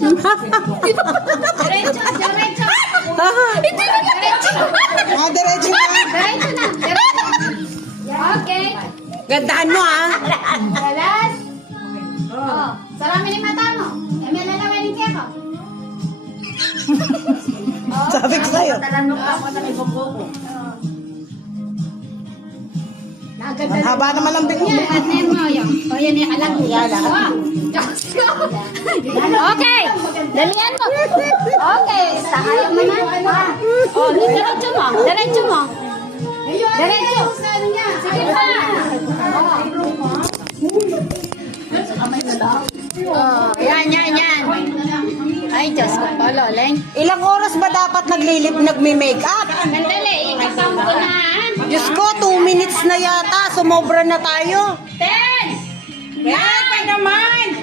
Diretso, diretso. Diretso. Diretso na. Diretso na. Diretso. Okay. Gandahan mo, ha? Dalas. Oh, sarami ni mata mo. May lalawin ni Keko. Sabi ko sa'yo. Ang haba naman ang big mo. Yan, atin mo yun. O, yan yung alam mo. Okay. Dalian mo. Okay. Ayaw mo na. O, diretso mo. Diretso mo. Diretso. Sige pa. Oh, yan. Ay, Diyos ko po, Loleng. Ilang oras ba dapat nagme-makeup? Sandali, ikasam ko na. Diyos ko, 2 minutes na yata. Sumobra na tayo. 10. Yan, pa naman.